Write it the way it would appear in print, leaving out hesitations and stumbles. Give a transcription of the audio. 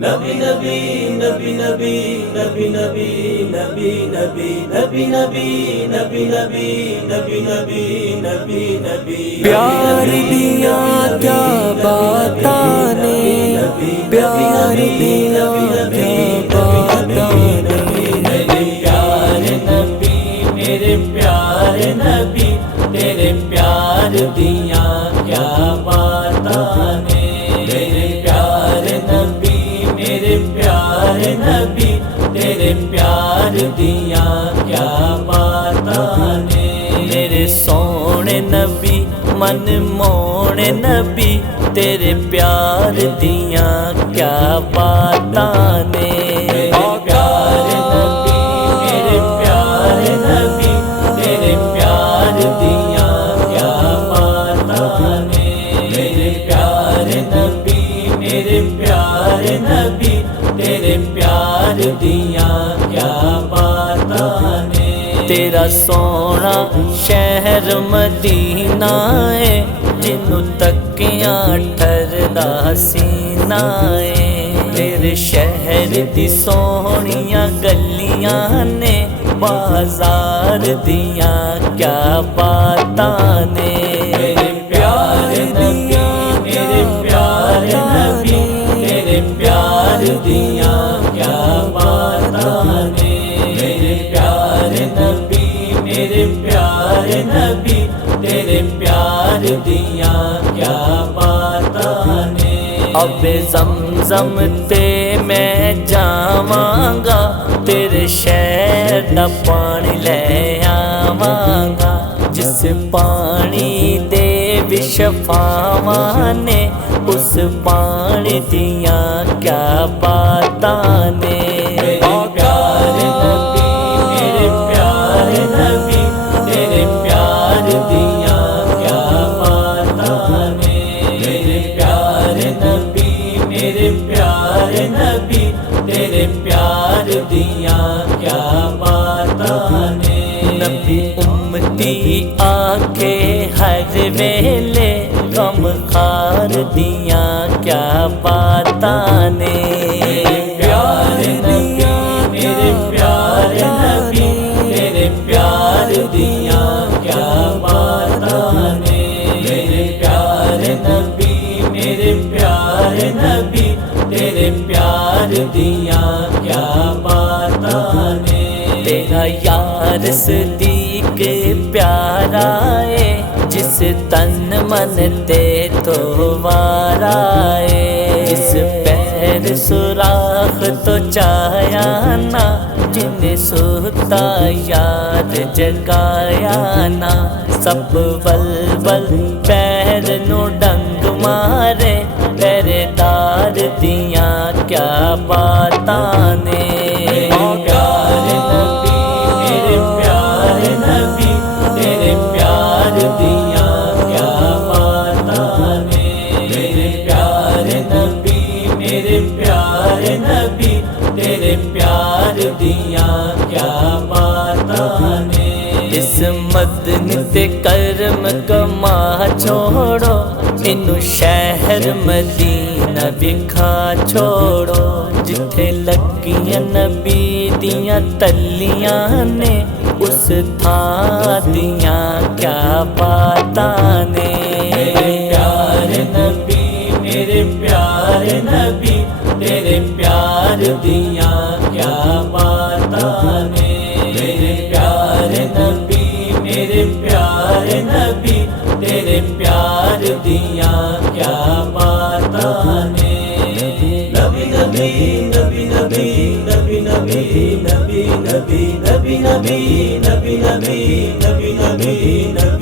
نبی نبی نبی نبی نبی نبی نبی نبی نبی نبی نبی نبی نبی نبی نبی پیار دیا کیا باتاں نے، پیار دیا کیا باتاں نے، میرے پیارے نبی، میرے پیارے نبی، تیرے پیار دیا کیا باتاں نے، میرے پیارے نبی، میرے پیارے نبی، تیرے پیار دیا کیا باتاں نے، میرے سونے نبی، من مونے نبی، تیرے پیار دیا کیا باتاں نے، میرے پیارے نبی، میرے پیارے نبی، تیرے پیار دیا کیا باتاں نے، میرے پیارے نبی، میرے پیارے نبی، تیرے پیار دیا کیا باتاں نے، تیرا سونا شہر مدینہ ہے، جنوں تکیاں ٹھردا سینہ ہے، تیرے شہر دی سونیاں گلیاں نے، بازار دیا کیا باتاں نے، میرے پیارے نبی، میرے پیارے نبی، تیرے پیار دیا کیا باتاں نے، میرے پیارے نبی، میرے پیارے نبی، تیرے پیار دیا کیا باتاں نے، اب زمزم تے میں جاواں گا، تیرے شہر دا پانی لے آواں گا، جس پانی دے بھی شفاواں نے، اس پانی دیا کیا باتاں نے، میرے پیارے نبی، میرے پیارے نبی، تیرے پیار دیا کیا باتاں نے، میرے پیارے نبی، میرے پیارے نبی، تیرے پیار دیا کیا باتاں نے، نبی امتی آکے ہر ویلے غم خار دیا کیا باتاں نے، میرے پیارے نبی، میرے پیارے نبی، تیرے پیار دیا کیا باتاں نے، میرے پیارے نبی، میرے پیارے نبی، تیرے پیار دیا کیا باتاں نے، تیرا یار صدیق پیارا ہے، جس تن من تے تو وارا ہے، جس پیر سوراخ تو چایا نا، جن سوتا یاد جگایا نا، سب ولول پیر نو ڈنگ مارے، تیرے دار دیا کیا باتاں نے، میرے پیارے نبی، میرے پیارے نبی، تیرے پیار دیا کیا باتاں نے، میرے پیارے نبی، میرے پیارے نبی، تیرے پیار دیا کیا باتاں نے، اس مدن تے کرم کما چھوڑو، انو شہر مدینہ وکھا چھوڑو، جتھے لگیاں نبی دیاں تلیاں نے، اس تھاں دیاں کیا باتاں نے، میرے پیارے نبی، میرے پیارے نبی، تیرے پیار دیا کیا باتاں نے، میرے پیارے نبی، میرے پیارے نبی، تیرے پیار دیا کیا باتاں نے، نبی نبی نبی نبی نبی نبی نبی نبی نبی نبی نبی نبی نبی نبی نبی